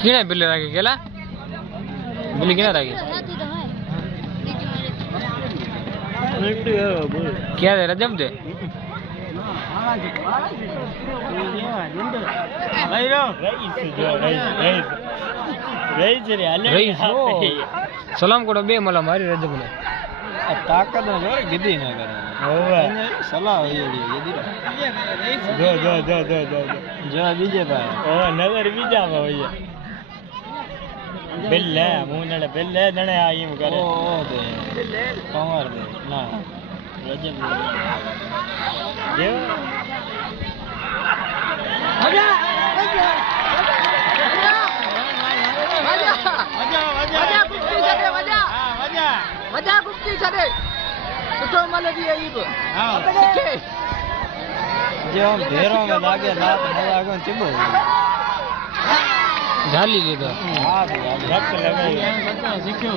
किने बिल्ले राखी केला बिल्ली किने राखी क्या दे रजब दे सलाम कोडो बे मला मारी रजब ने ताकत न जो गिदी ना करे ओवे सलाह येडी गिदी जो जो जो जो जो जो बीजे भाई ओ नजर बीजा भाई बेल्ले मुने बेल्ले दणे आई करे ओ दे कमर दे ना रजब देव मजा मजा मजा मजा मजा कुप्ती छडे मजा मजा मजा कुप्ती छडे सुठो मल दी ईब हां सीखे जो घेरो में लागे लात मजा को चिबो झाली लीधो हां रक्त लगाई सीख्यो